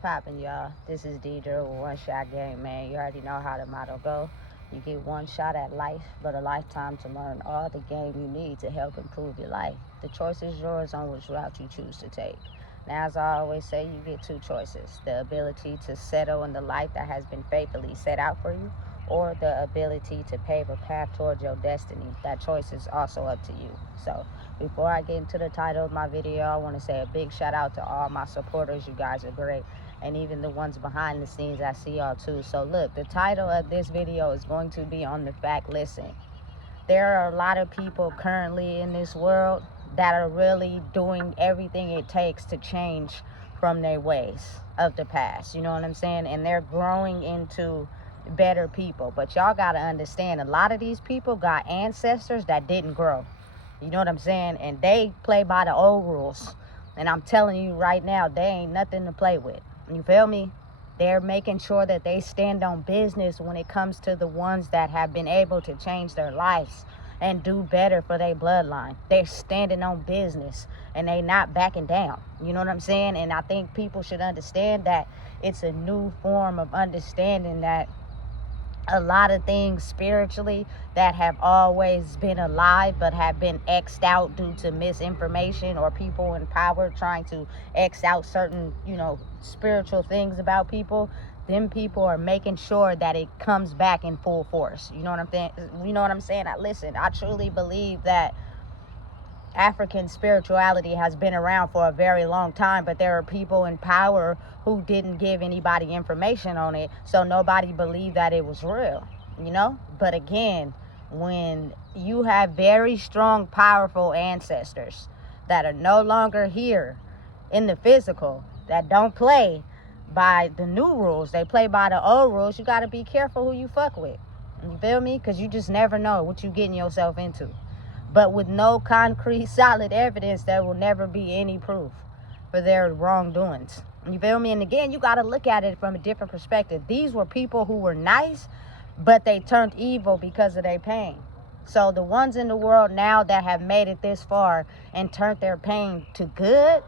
Poppin', y'all. This is Deidre with One Shot Game, man. You already know how the motto go. You get one shot at life, but a lifetime to learn all the game you need to help improve your life. The choice is yours on which route you choose to take. Now, as I always say, you get two choices: the ability to settle in the life that has been faithfully set out for you, or the ability to pave a path towards your destiny. That choice is also up to you. So, before I get into the title of my video, I want to say a big shout out to all my supporters. You guys are great. And even the ones behind the scenes, I see y'all too. So look, the title of this video is going to be on the fact, listen, there are a lot of people currently in this world that are really doing everything it takes to change from their ways of the past. You know what I'm saying? And they're growing into better people. But y'all got to understand, a lot of these people got ancestors that didn't grow. You know what I'm saying? And they play by the old rules. And I'm telling you right now, they ain't nothing to play with. You feel me? They're making sure that they stand on business when it comes to the ones that have been able to change their lives and do better for their bloodline. They're standing on business and they not backing down. You know what I'm saying? And I think people should understand that it's a new form of understanding that a lot of things spiritually that have always been alive but have been X'd out due to misinformation or people in power trying to X out certain, spiritual things about people. Them people are making sure that it comes back in full force. You know what I'm saying? Listen, I truly believe that African spirituality has been around for a very long time, but there are people in power who didn't give anybody information on it, so nobody believed that it was real, But again, when you have very strong, powerful ancestors that are no longer here in the physical, that don't play by the new rules, they play by the old rules, you got to be careful who you fuck with. You feel me? Because you just never know what you're getting yourself into. But with no concrete, solid evidence, there will never be any proof for their wrongdoings. You feel me? And again, you got to look at it from a different perspective. These were people who were nice, but they turned evil because of their pain. So the ones in the world now that have made it this far and turned their pain to good,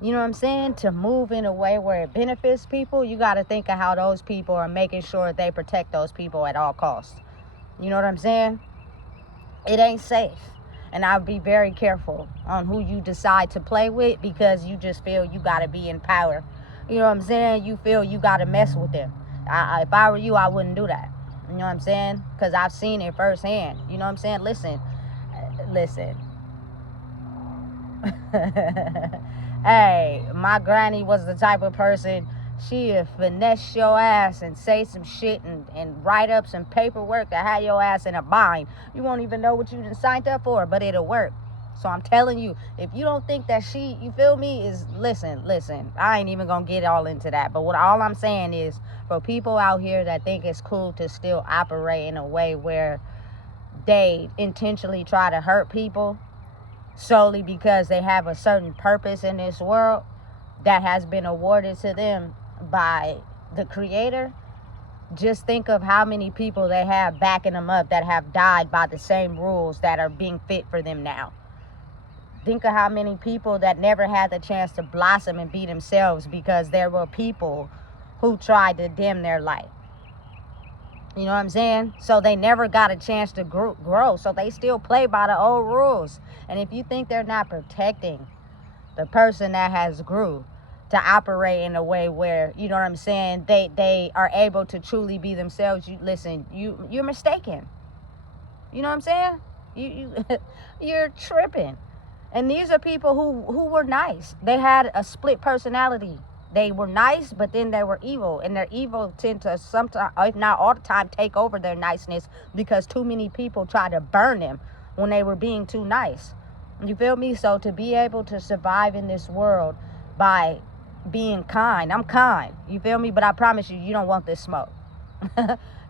you know what I'm saying, to move in a way where it benefits people, you got to think of how those people are making sure they protect those people at all costs. You know what I'm saying? It ain't safe. And I'll be very careful on who you decide to play with, because you just feel you got to be in power. You know what I'm saying? You feel you got to mess with them. If I were you, I wouldn't do that. You know what I'm saying? Because I've seen it firsthand. You know what I'm saying? Listen. Hey, my granny was the type of person, she'd finesse your ass and say some shit and write up some paperwork that had your ass in a bind. You won't even know what you done signed up for, but it'll work. So I'm telling you, if you don't think that you feel me, is listen, I ain't even gonna get all into that. But all I'm saying is, for people out here that think it's cool to still operate in a way where they intentionally try to hurt people solely because they have a certain purpose in this world that has been awarded to them by the Creator, just think of how many people they have backing them up that have died by the same rules that are being fit for them now. Think of how many people that never had the chance to blossom and be themselves because there were people who tried to dim their light. You know what I'm saying? So they never got a chance to grow. So they still play by the old rules. And if you think they're not protecting the person that has grew to operate in a way where, you know what I'm saying, they are able to truly be themselves, you're mistaken. You know what I'm saying? You're tripping. And these are people who were nice. They had a split personality. They were nice, but then they were evil. And their evil tend to sometimes, if not all the time, take over their niceness because too many people try to burn them when they were being too nice. You feel me? So to be able to survive in this world by being kind, I'm kind. You feel me? But I promise you, you don't want this smoke.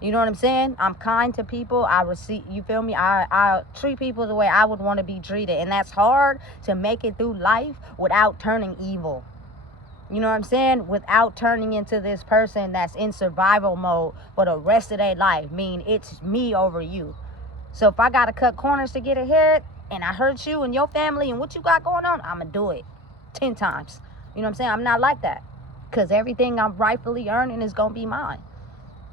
You know what I'm saying? I'm kind to people. You feel me? I treat people the way I would want to be treated. And that's hard to make it through life without turning evil. You know what I'm saying? Without turning into this person that's in survival mode for the rest of their life. It's me over you. So if I got to cut corners to get ahead and I hurt you and your family and what you got going on, I'm going to do it 10 times. You know what I'm saying? I'm not like that. Because everything I'm rightfully earning is going to be mine.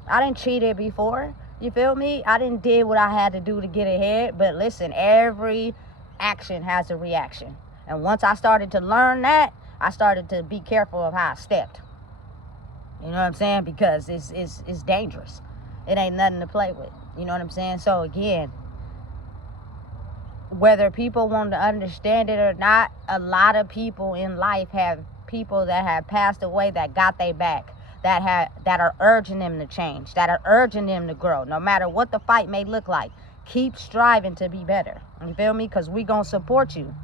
I didn't cheat it before. You feel me? I didn't did what I had to do to get ahead. But listen, every action has a reaction. And once I started to learn that, I started to be careful of how I stepped. You know what I'm saying? Because it's dangerous. It ain't nothing to play with. You know what I'm saying? So again, whether people want to understand it or not, a lot of people in life have people that have passed away that got their back, that are urging them to change, that are urging them to grow. No matter what the fight may look like, keep striving to be better. You feel me? Because we gonna support you.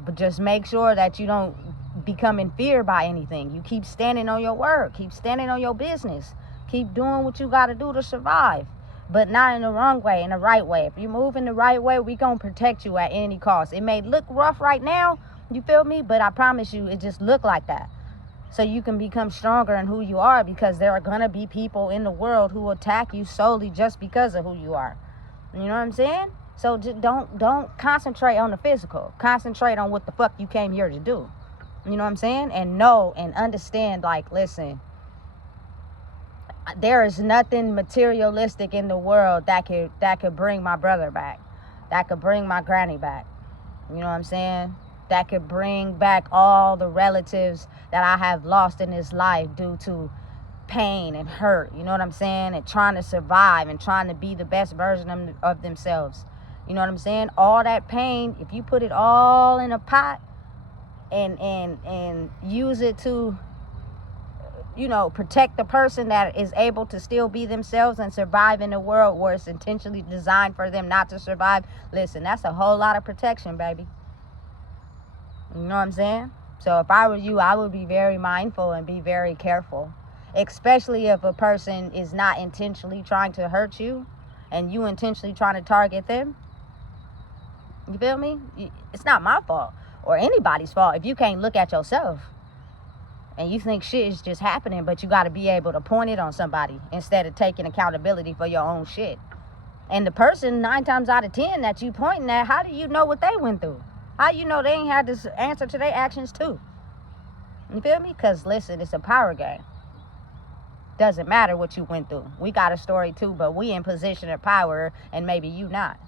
But just make sure that you don't become in fear by anything. You keep standing on your word. Keep standing on your business. Keep doing what you got to do to survive. But not in the wrong way, in the right way. If you move in the right way, we going to protect you at any cost. It may look rough right now, you feel me? But I promise you, it just look like that. So you can become stronger in who you are, because there are going to be people in the world who attack you solely just because of who you are. You know what I'm saying? So just don't concentrate on the physical. Concentrate on what the fuck you came here to do. You know what I'm saying? And know and understand, like, listen, there is nothing materialistic in the world that could bring my brother back, that could bring my granny back. You know what I'm saying? That could bring back all the relatives that I have lost in this life due to pain and hurt. You know what I'm saying? And trying to survive and trying to be the best version of themselves. You know what I'm saying? All that pain, if you put it all in a pot and use it to, you know, protect the person that is able to still be themselves and survive in a world where it's intentionally designed for them not to survive. Listen, that's a whole lot of protection, baby. You know what I'm saying? So if I were you, I would be very mindful and be very careful, especially if a person is not intentionally trying to hurt you and you intentionally trying to target them. You feel me? It's not my fault or anybody's fault if you can't look at yourself. And you think shit is just happening, but you got to be able to point it on somebody instead of taking accountability for your own shit. And the person 9 times out of 10 that you pointing at, how do you know what they went through? How you know they ain't had this answer to their actions too? You feel me? Because listen, it's a power game. Doesn't matter what you went through. We got a story too, but we in position of power and maybe you not.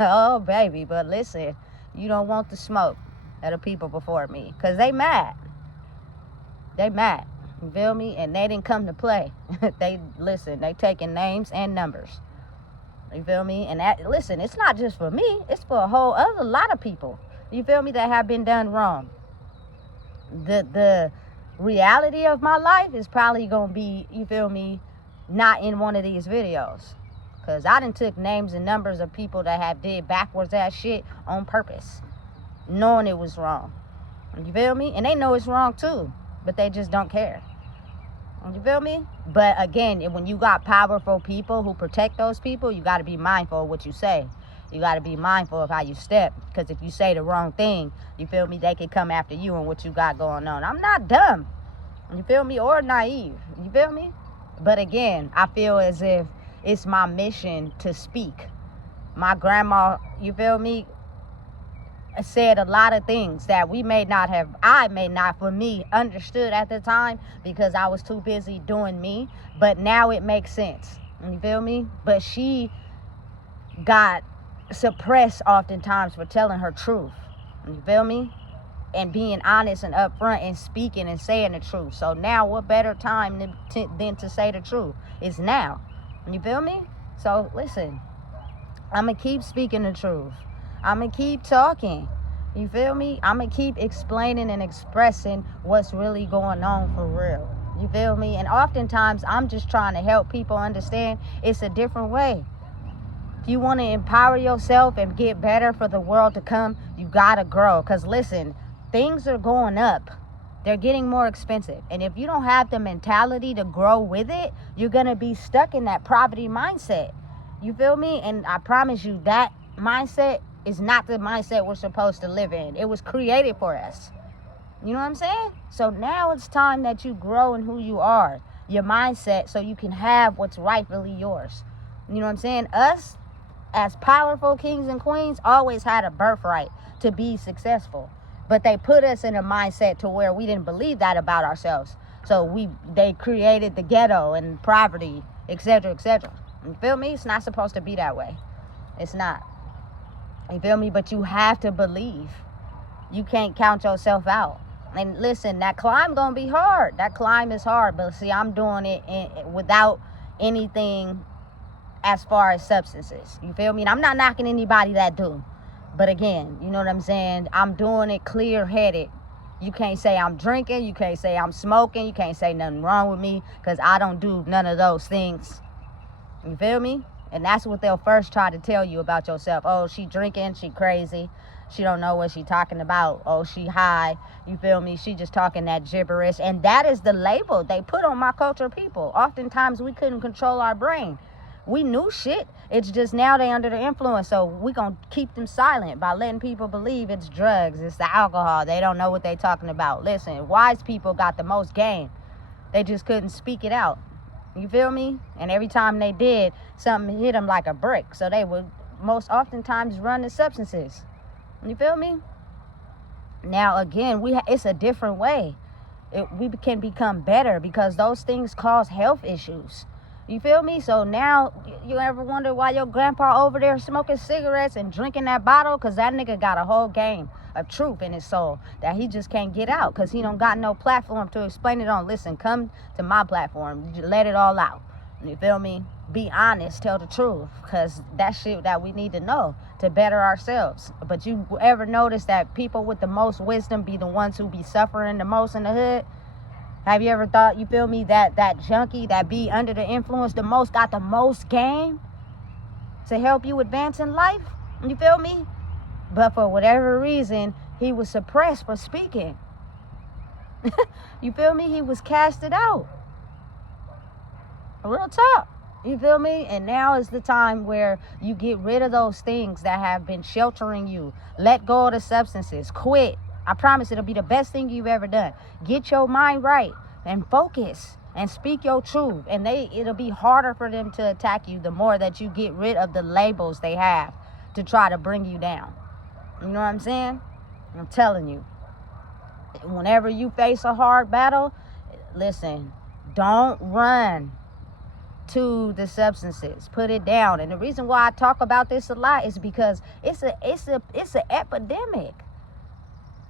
Oh, baby, but listen, you don't want the smoke of the people before me because they mad. They mad, you feel me? And they didn't come to play. They taking names and numbers. You feel me? And that, listen, it's not just for me. It's for a whole other lot of people. You feel me? That have been done wrong. The reality of my life is probably going to be, you feel me, not in one of these videos. Because I done took names and numbers of people that have did backwards ass shit on purpose. Knowing it was wrong. You feel me? And they know it's wrong too. But they just don't care. You feel me? But again, when you got powerful people who protect those people, you got to be mindful of what you say. You got to be mindful of how you step. Because if you say the wrong thing, you feel me, they can come after you and what you got going on. I'm not dumb. You feel me? Or naive. You feel me? But again, I feel as if it's my mission to speak. My grandma, you feel me, said a lot of things that I may not for me understood at the time because I was too busy doing me, but now it makes sense. You feel me? But she got suppressed oftentimes for telling her truth. You feel me? And being honest and upfront and speaking and saying the truth. So now what better time than to say the truth? It's now. You feel me? So listen, I'm going to keep speaking the truth. I'm going to keep talking. You feel me? I'm going to keep explaining and expressing what's really going on for real. You feel me? And oftentimes, I'm just trying to help people understand it's a different way. If you want to empower yourself and get better for the world to come, you got to grow. Because listen, things are going up. They're getting more expensive. And if you don't have the mentality to grow with it, you're going to be stuck in that poverty mindset. You feel me? And I promise you that mindset is not the mindset we're supposed to live in. It was created for us. You know what I'm saying? So now it's time that you grow in who you are, your mindset, so you can have what's rightfully yours. You know what I'm saying? Us, as powerful kings and queens, always had a birthright to be successful. But they put us in a mindset to where we didn't believe that about ourselves. So they created the ghetto and poverty, etc., etc. You feel me? It's not supposed to be that way. It's not. You feel me? But you have to believe. You can't count yourself out. And listen, that climb gonna be hard. That climb is hard. But see, I'm doing it without anything as far as substances. You feel me? And I'm not knocking anybody that do. But again, you know what I'm saying? I'm doing it clear-headed. You can't say I'm drinking. You can't say I'm smoking. You can't say nothing wrong with me because I don't do none of those things. You feel me? And that's what they'll first try to tell you about yourself. Oh, she drinking. She crazy. She don't know what she talking about. Oh, she high. You feel me? She just talking that gibberish. And that is the label they put on my culture people. Oftentimes, we couldn't control our brain. We knew shit. It's just now they under the influence. So we gonna keep them silent by letting people believe it's drugs, it's the alcohol. They don't know what they talking about. Listen, wise people got the most game. They just couldn't speak it out. You feel me? And every time they did, something hit them like a brick. So they would most oftentimes run to substances. You feel me? Now again, it's a different way. We can become better because those things cause health issues. You feel me? So now, you ever wonder why your grandpa over there smoking cigarettes and drinking that bottle? Because that nigga got a whole game of truth in his soul that he just can't get out because he don't got no platform to explain it on. Listen, come to my platform. Let it all out. You feel me? Be honest. Tell the truth because that's shit that we need to know to better ourselves. But you ever notice that people with the most wisdom be the ones who be suffering the most in the hood? Have you ever thought, you feel me, that junkie that be under the influence the most got the most game to help you advance in life? You feel me? But for whatever reason, he was suppressed for speaking. You feel me? He was casted out. Real talk. You feel me? And now is the time where you get rid of those things that have been sheltering you. Let go of the substances. Quit. I promise it'll be the best thing you've ever done. Get your mind right and focus and speak your truth. And it'll be harder for them to attack you the more that you get rid of the labels they have to try to bring you down. You know what I'm saying? I'm telling you. Whenever you face a hard battle, listen, don't run to the substances. Put it down. And the reason why I talk about this a lot is because it's an epidemic.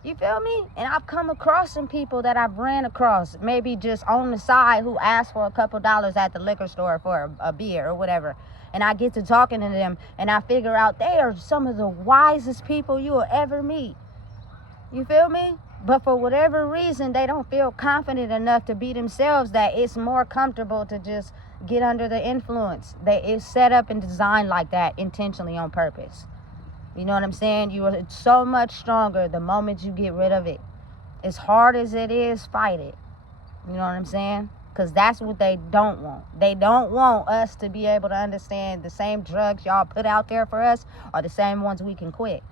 You feel me? And I've come across some people that I've ran across, maybe just on the side, who asked for a couple dollars at the liquor store for a beer or whatever. And I get to talking to them, and I figure out they are some of the wisest people you will ever meet. You feel me? But for whatever reason, they don't feel confident enough to be themselves, that it's more comfortable to just get under the influence. It's set up and designed like that intentionally on purpose. You know what I'm saying? You are so much stronger the moment you get rid of it. As hard as it is, fight it. You know what I'm saying? Because that's what they don't want. They don't want us to be able to understand the same drugs y'all put out there for us are the same ones we can quit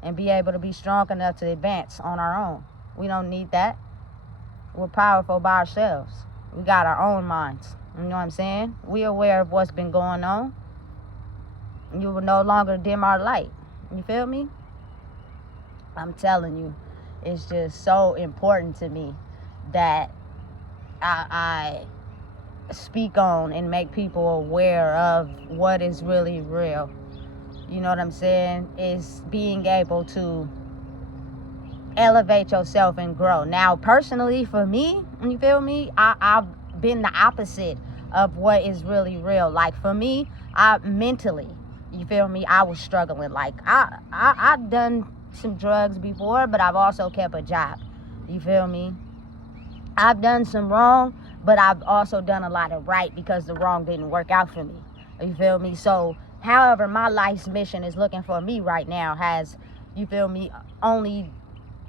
and be able to be strong enough to advance on our own. We don't need that. We're powerful by ourselves. We got our own minds. You know what I'm saying? We're aware of what's been going on. You will no longer dim our light. You feel me? I'm telling you, it's just so important to me that I speak on and make people aware of what is really real. You know what I'm saying? Is being able to elevate yourself and grow. Now, personally, for me, you feel me? I've been the opposite of what is really real. Like for me, mentally, you feel me? I was struggling. Like I've done some drugs before, but I've also kept a job. You feel me? I've done some wrong, but I've also done a lot of right because the wrong didn't work out for me. You feel me? So, however, my life's mission is looking for me right now has, you feel me, only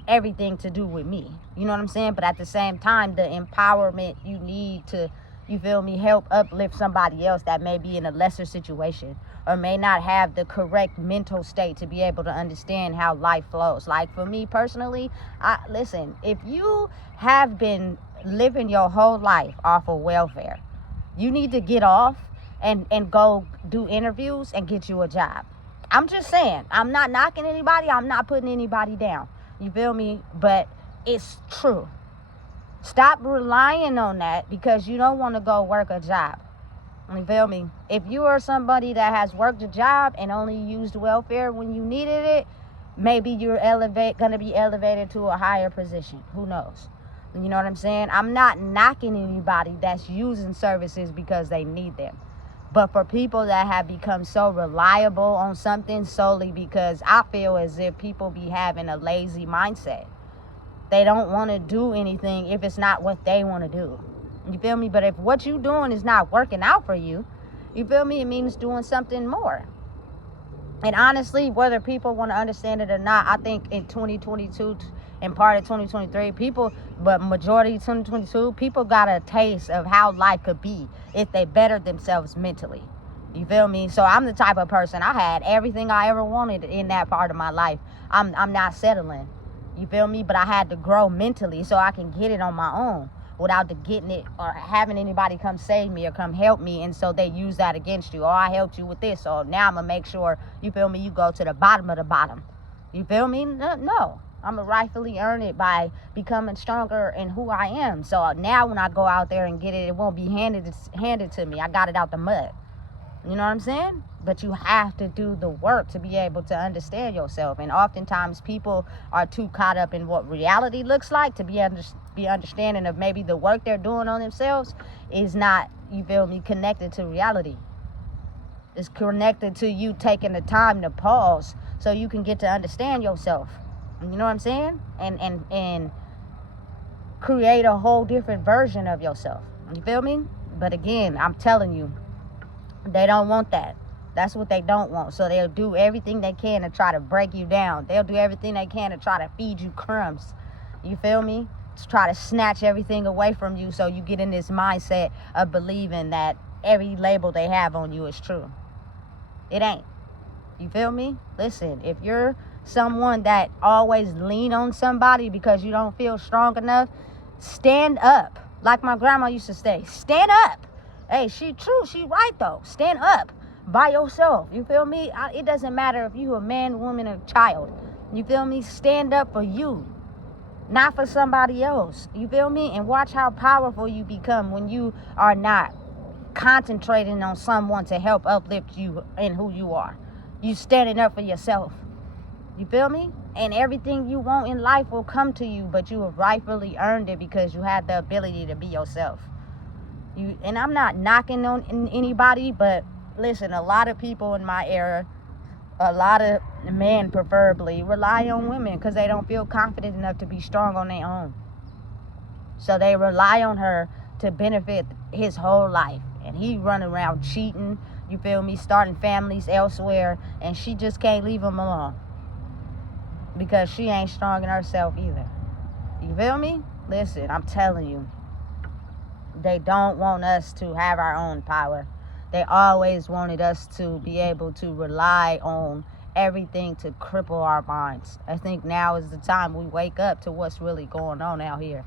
everything to do with me. You know what I'm saying? But at the same time, the empowerment you need to, you feel me, help uplift somebody else that may be in a lesser situation or may not have the correct mental state to be able to understand how life flows. Like for me personally, listen, if you have been living your whole life off of welfare, you need to get off and go do interviews and get you a job. I'm just saying, I'm not knocking anybody. I'm not putting anybody down. You feel me? But it's true. Stop relying on that because you don't want to go work a job. You feel me? If you are somebody that has worked a job and only used welfare when you needed it, maybe you're going to be elevated to a higher position. Who knows? You know what I'm saying? I'm not knocking anybody that's using services because they need them. But for people that have become so reliable on something solely because I feel as if people be having a lazy mindset. They don't want to do anything if it's not what they want to do. You feel me? But if what you doing is not working out for you, you feel me? It means doing something more. And honestly, whether people want to understand it or not, I think in 2022 and part of 2023, but majority of 2022, people got a taste of how life could be if they bettered themselves mentally. You feel me? So I'm the type of person, I had everything I ever wanted in that part of my life. I'm not settling. You feel me? But I had to grow mentally so I can get it on my own without getting it or having anybody come save me or come help me. And so they use that against you. Oh, I helped you with this. So now I'm going to make sure, you feel me, you go to the bottom of the bottom. You feel me? No. I'm going to rightfully earn it by becoming stronger in who I am. So now when I go out there and get it, it won't be handed to me. I got it out the mud. You know what I'm saying? But you have to do the work to be able to understand yourself. And oftentimes people are too caught up in what reality looks like to be understanding of maybe the work they're doing on themselves is not, you feel me, connected to reality. It's connected to you taking the time to pause so you can get to understand yourself. You know what I'm saying? And create a whole different version of yourself. You feel me? But again, I'm telling you, they don't want that. That's what they don't want. So they'll do everything they can to try to break you down. They'll do everything they can to try to feed you crumbs. You feel me? To try to snatch everything away from you so you get in this mindset of believing that every label they have on you is true. It ain't. You feel me? Listen, if you're someone that always lean on somebody because you don't feel strong enough, stand up. Like my grandma used to say, stand up. Hey, she right though. Stand up by yourself. You feel me? It doesn't matter if you a man, woman, or child. You feel me? Stand up for you, not for somebody else. You feel me? And watch how powerful you become when you are not concentrating on someone to help uplift you in who you are. You standing up for yourself. You feel me? And everything you want in life will come to you, but you have rightfully earned it because you had the ability to be yourself. And I'm not knocking on anybody, but listen, a lot of people in my era, a lot of men preferably, rely on women because they don't feel confident enough to be strong on their own. So they rely on her to benefit his whole life. And he run around cheating, you feel me, starting families elsewhere, and she just can't leave him alone because she ain't strong in herself either. You feel me? Listen, I'm telling you. They don't want us to have our own power. They always wanted us to be able to rely on everything to cripple our minds. I think now is the time we wake up to what's really going on out here.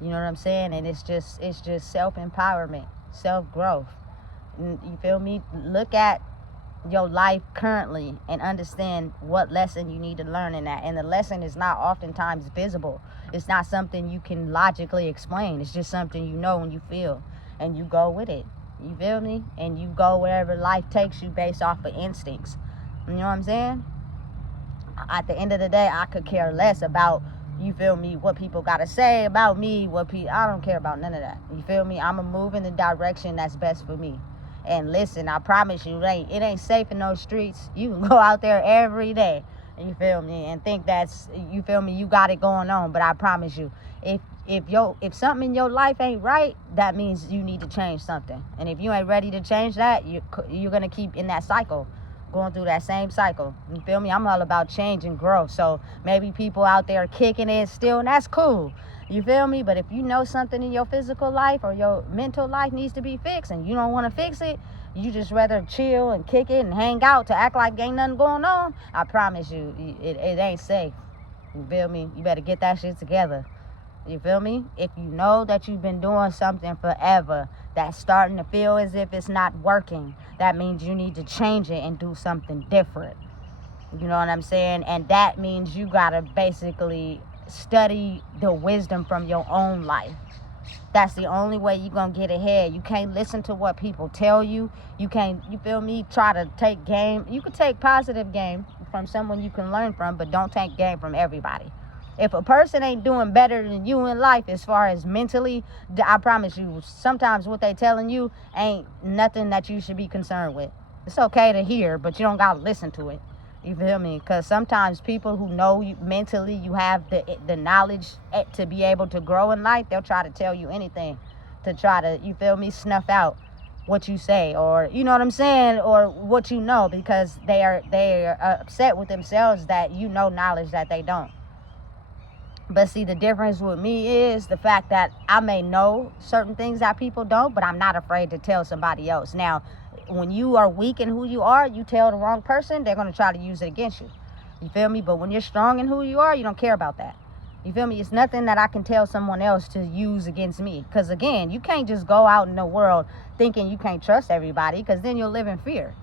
You know what I'm saying? And it's just self-empowerment, self-growth. You feel me? Look at your life currently and understand what lesson you need to learn in that. And the lesson is not oftentimes visible. It's not something you can logically explain. It's just something you know and you feel, and you go with it. You feel me? And you go wherever life takes you based off of instincts. You know what I'm saying? At the end of the day, I could care less about, you feel me, what people got to say about me, I don't care about none of that. You feel me? I'm going to move in the direction that's best for me. And listen, I promise you, it ain't safe in those streets. You can go out there every day, you feel me, and think that's, you feel me, you got it going on. But I promise you, if something in your life ain't right, that means you need to change something. And if you ain't ready to change that, you're going to keep in that cycle, going through that same cycle. You feel me? I'm all about change and growth. So maybe people out there kicking it still, and that's cool. You feel me? But if you know something in your physical life or your mental life needs to be fixed and you don't want to fix it, you just rather chill and kick it and hang out to act like ain't nothing going on, I promise you, it ain't safe. You feel me? You better get that shit together. You feel me? If you know that you've been doing something forever that's starting to feel as if it's not working, that means you need to change it and do something different. You know what I'm saying? And that means you gotta basically study the wisdom from your own life. That's the only way you're gonna get ahead. You can't listen to what people tell you. You can't, you feel me, try to take game. You could take positive game from someone you can learn from, but don't take game from everybody. If a person ain't doing better than you in life as far as mentally, I promise you, sometimes what they telling you ain't nothing that you should be concerned with. It's okay to hear, but you don't gotta listen to it. You feel me? Because sometimes people who know you mentally, you have the knowledge to be able to grow in life, they'll try to tell you anything to try to, you feel me, snuff out what you say, or you know what I'm saying, or what you know, because they are upset with themselves that you know knowledge that they don't. But see, the difference with me is the fact that I may know certain things that people don't, but I'm not afraid to tell somebody else. Now, when you are weak in who you are, you tell the wrong person, they're going to try to use it against you. You feel me? But when you're strong in who you are, you don't care about that. You feel me? It's nothing that I can tell someone else to use against me. Because again, you can't just go out in the world thinking you can't trust everybody, because then you'll live in fear.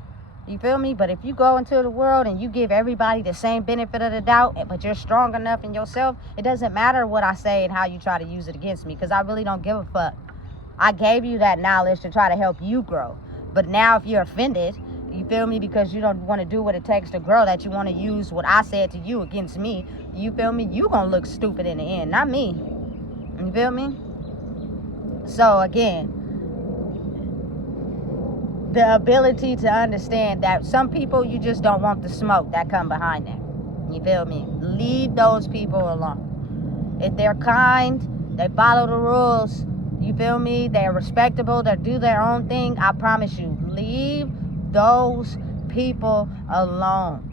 You feel me? But if you go into the world and you give everybody the same benefit of the doubt, but you're strong enough in yourself, it doesn't matter what I say and how you try to use it against me, because I really don't give a fuck. I gave you that knowledge to try to help you grow. But now if you're offended, you feel me, because you don't want to do what it takes to grow, that you want to use what I said to you against me, you feel me, you gonna look stupid in the end, not me. You feel me? So again, the ability to understand that some people, you just don't want the smoke that come behind them. You feel me? Leave those people alone. If they're kind, they follow the rules, you feel me, they're respectable, they do their own thing, I promise you, leave those people alone.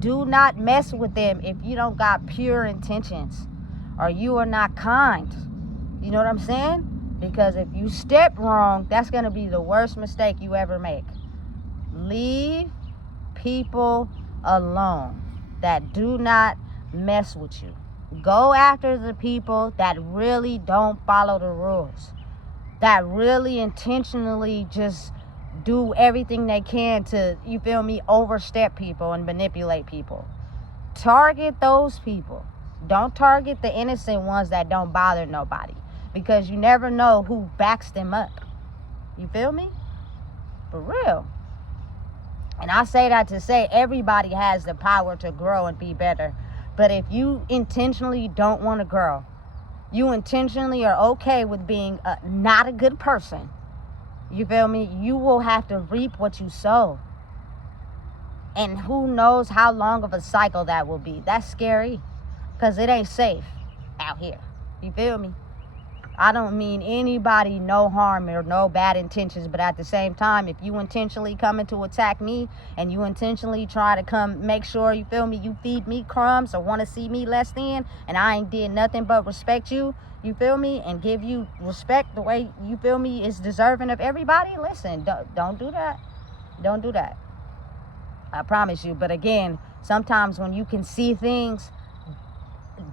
Do not mess with them if you don't got pure intentions or you are not kind. You know what I'm saying? Because if you step wrong, that's going to be the worst mistake you ever make. Leave people alone that do not mess with you. Go after the people that really don't follow the rules, that really intentionally just do everything they can to, you feel me, overstep people and manipulate people. Target those people. Don't target the innocent ones that don't bother nobody, because you never know who backs them up. You feel me? For real. And I say that to say everybody has the power to grow and be better. But if you intentionally don't want to grow, you intentionally are okay with being not a good person, you feel me, you will have to reap what you sow. And who knows how long of a cycle that will be. That's scary, because it ain't safe out here. You feel me? I don't mean anybody no harm or no bad intentions, but at the same time, if you intentionally coming to attack me and you intentionally try to come make sure, you feel me, you feed me crumbs or want to see me less than, and I ain't did nothing but respect you, you feel me, and give you respect the way, you feel me, is deserving of everybody, listen, don't do that. Don't do that. I promise you. But again, sometimes when you can see things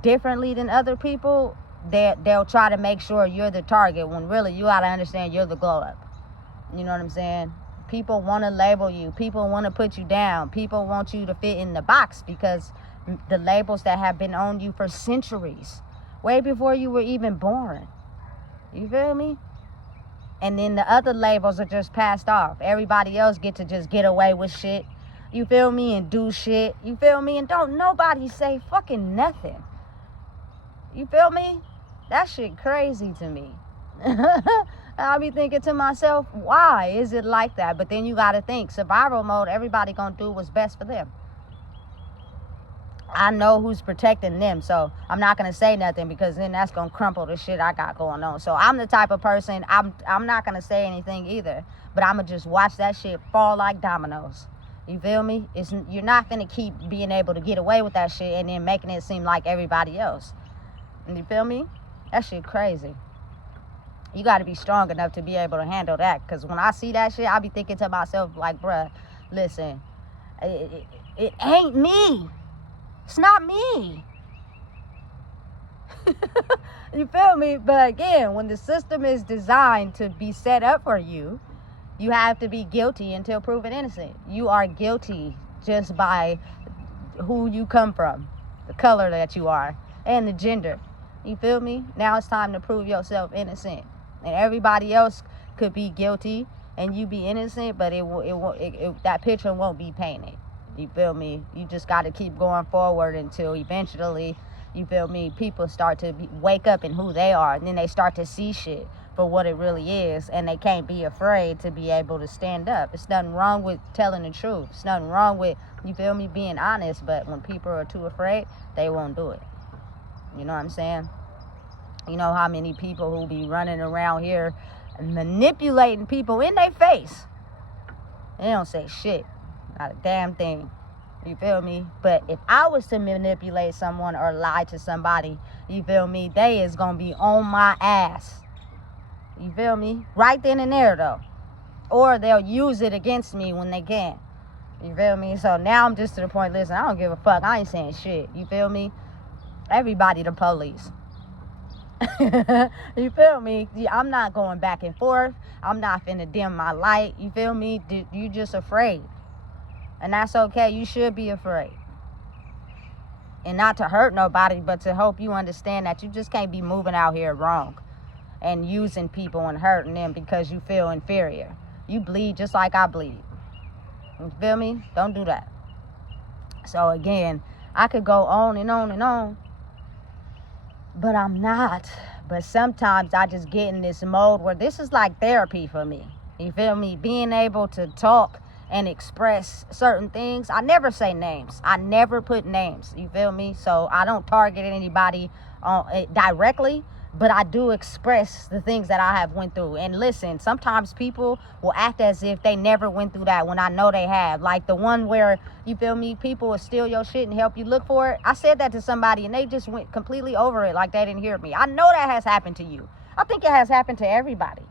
differently than other people, they'll try to make sure you're the target, when really you got to understand you're the glow up. You know what I'm saying? People want to label you. People want to put you down. People want you to fit in the box, because the labels that have been on you for centuries, way before you were even born. You feel me? And then the other labels are just passed off. Everybody else get to just get away with shit. You feel me? And do shit. You feel me? And don't nobody say fucking nothing. You feel me? That shit crazy to me. I'll be thinking to myself, why is it like that? But then you got to think, survival mode, everybody gonna do what's best for them. I know who's protecting them, so I'm not gonna say nothing, because then that's gonna crumple the shit I got going on. So I'm the type of person, I'm not gonna say anything either, but I'm gonna just watch that shit fall like dominoes. You feel me? You're not gonna keep being able to get away with that shit and then making it seem like everybody else. You feel me? That shit crazy. You got to be strong enough to be able to handle that. Because when I see that shit, I be thinking to myself, like, bruh, listen, it ain't me. It's not me. You feel me? But again, when the system is designed to be set up for you, you have to be guilty until proven innocent. You are guilty just by who you come from, the color that you are, and the gender. You feel me? Now it's time to prove yourself innocent. And everybody else could be guilty and you be innocent, but that picture won't be painted. You feel me? You just got to keep going forward until eventually, you feel me, people start to wake up in who they are, and then they start to see shit for what it really is, and they can't be afraid to be able to stand up. It's nothing wrong with telling the truth. It's nothing wrong with, you feel me, being honest, but when people are too afraid, they won't do it. You know what I'm saying? You know how many people who be running around here and manipulating people in their face. They don't say shit. Not a damn thing. You feel me? But if I was to manipulate someone or lie to somebody, you feel me, they is going to be on my ass. You feel me? Right then and there, though. Or they'll use it against me when they can. You feel me? So now I'm just to the point, listen, I don't give a fuck. I ain't saying shit. You feel me? Everybody the police. You feel me? I'm not going back and forth. I'm not finna dim my light. You feel me? You just afraid. And that's okay. You should be afraid. And not to hurt nobody, but to help you understand that you just can't be moving out here wrong and using people and hurting them because you feel inferior. You bleed just like I bleed. You feel me? Don't do that. So again, I could go on and on and on, but I'm not. But sometimes I just get in this mode where this is like therapy for me. You feel me? Being able to talk and express certain things. I never say names. I never put names. You feel me? So I don't target anybody directly, but I do express the things that I have went through. And listen, sometimes people will act as if they never went through that when I know they have. Like the one where, you feel me, people will steal your shit and help you look for it. I said that to somebody and they just went completely over it like they didn't hear me. I know that has happened to you. I think it has happened to everybody.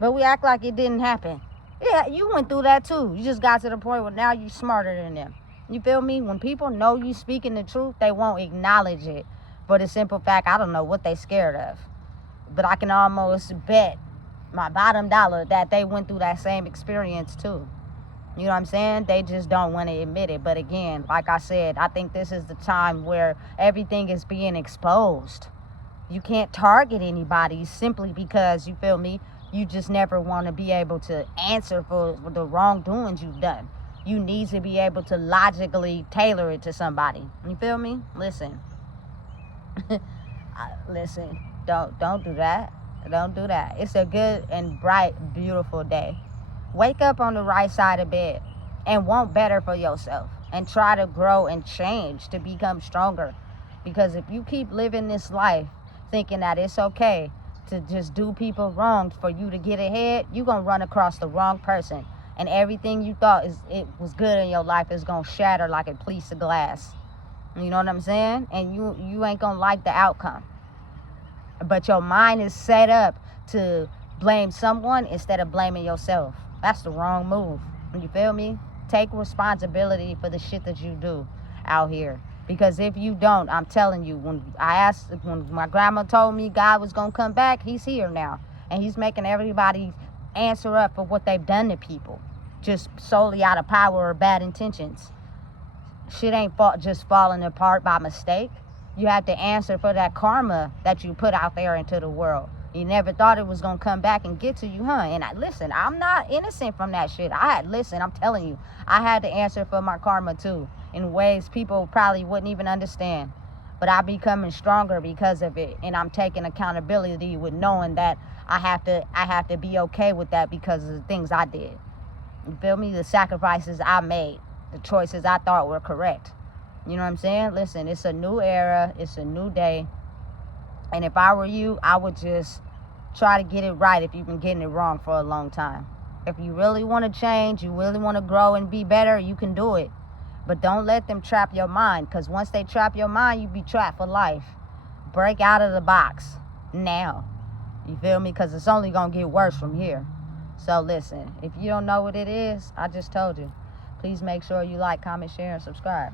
But we act like it didn't happen. Yeah, you went through that too. You just got to the point where now you're smarter than them. You feel me? When people know you speaking the truth, they won't acknowledge it. For the simple fact, I don't know what they scared of. But I can almost bet my bottom dollar that they went through that same experience too. You know what I'm saying? They just don't want to admit it. But again, like I said, I think this is the time where everything is being exposed. You can't target anybody simply because, you feel me, you just never want to be able to answer for the wrongdoings you've done. You need to be able to logically tailor it to somebody. You feel me? Listen. Listen. Don't do that. Don't do that. It's a good and bright, beautiful day. Wake up on the right side of bed and want better for yourself. And try to grow and change to become stronger. Because if you keep living this life thinking that it's okay to just do people wrong for you to get ahead, you're going to run across the wrong person. And everything you thought it was good in your life is going to shatter like a piece of glass. You know what I'm saying? And you ain't going to like the outcome. But your mind is set up to blame someone instead of blaming yourself. That's the wrong move. You feel me? Take responsibility for the shit that you do out here. Because if you don't, I'm telling you, when my grandma told me God was going to come back, he's here now. And he's making everybody answer up for what they've done to people. Just solely out of power or bad intentions. Shit ain't just falling apart by mistake. You have to answer for that karma that you put out there into the world. You never thought it was going to come back and get to you, huh? And listen, I'm not innocent from that shit. I'm telling you, I had to answer for my karma too, in ways people probably wouldn't even understand. But I'm becoming stronger because of it, and I'm taking accountability with knowing that I have to be okay with that because of the things I did. You feel me? The sacrifices I made, the choices I thought were correct. You know what I'm saying? Listen, it's a new era, it's a new day. And if I were you, I would just try to get it right if you've been getting it wrong for a long time. If you really want to change, you really want to grow and be better, you can do it. But don't let them trap your mind, because once they trap your mind, you be trapped for life. Break out of the box now. You feel me? Because it's only going to get worse from here. So listen, if you don't know what it is, I just told you. Please make sure you like, comment, share, and subscribe.